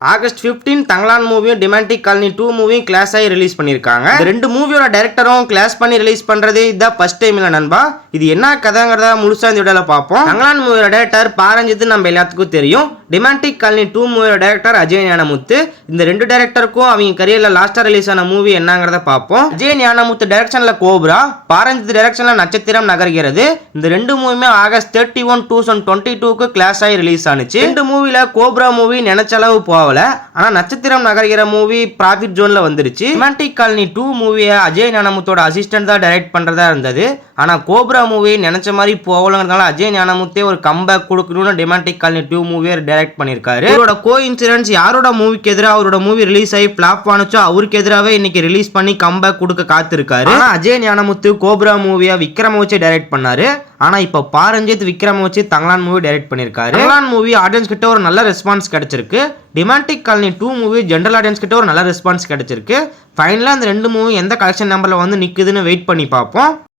August 15 Thangalaan மூவியும் Demonte colony two மூவியும் clash ஆகி ரிலீஸ் பண்ணியிருக்காங்க. ரெண்டு மூவியோட டேரக்டரும் கிளாஸ் பண்ணி ரிலீஸ் பண்றதே இதுதான் ஃபர்ஸ்ட் டைம் இல்லை நண்பா. இது என்ன கதைங்கிறத முழுசா இந்த வீடியோல பார்ப்போம். தங்கலான் மூவியோட டேரக்டர் பாரஞ்சித்து நம்ம எல்லாத்துக்கும் தெரியும். டிமாண்டிக் காலனி டூ மூவியோட டேரக்டர் அஜய் ஞானமுத்து இந்த ரெண்டு டேரக்டருக்கும் அவங்க கரியர்ல லாஸ்டா ரிலீஸ் ஆன மூவி என்னங்கிறத பார்ப்போம். அஜய் ஞானமுத்து டைரக்ஷன்ல கோப்ரா பாரஞ்சித் டைரக்ஷன்ல நட்சத்திரம் நகர்கிறது. இந்த ரெண்டு மூவியுமே August thirty one two thousand twenty டூக்கு கிளாஸ் ஆகி ரிலீஸ் ஆனிச்சு. ரெண்டு மூவில கோப்ரா மூவி நினைச்ச அளவு போகல. ஆனா நட்சத்திரம் நகர்கிற மூவி ப்ராஃபிட் ஜோன்ல வந்துருச்சு. ரொமான்டிக் காலனி டூ மூவியை அஜய் ஞானமுத்தோட அசிஸ்டன்ட் தான் டைரக்ட் பண்றதா இருந்தது. ஆனால் கோப்ரா மூவி நினச்ச மாதிரி போகலங்கிறதுனால அஜய் ஞானமுத்தே ஒரு கம்பேக் கொடுக்கணும்னு டிமாண்டிக் காலனி டூ மூவியை டைரக்ட் பண்ணியிருக்காரு. அவரோட கோ இன்சூரன்ஸ் யாரோட மூவிக்கு எதிராக அவரோட மூவி ரிலீஸ் ஆகி ஃபிளாப் ஆனச்சோ அவருக்கு எதிராகவே இன்னைக்கு ரிலீஸ் பண்ணி கம்பேக் கொடுக்க காத்திருக்காரு. அஜய் ஞானமுத்து கோப்ரா மூவியை விக்ரம வச்சு டைரக்ட் பண்ணாரு. ஆனா இப்போ பாரஞ்சித் விக்ரம் வச்சு தங்கலான் மூவி டைரக்ட் பண்ணிருக்காரு தங்கலான் மூவி ஆடியன்ஸ் கிட்ட ஒரு நல்ல ரெஸ்பான்ஸ் கிடைச்சிருக்கு. Demonte colony two movie general audience கிட்ட ஒரு நல்ல ரெஸ்பான்ஸ் கிடைச்சிருக்கு. ஃபைனலாக அந்த ரெண்டு மூவி எந்த கலெக்ஷன் நம்பரில் வந்து நிற்குதுன்னு வெயிட் பண்ணி பார்ப்போம்.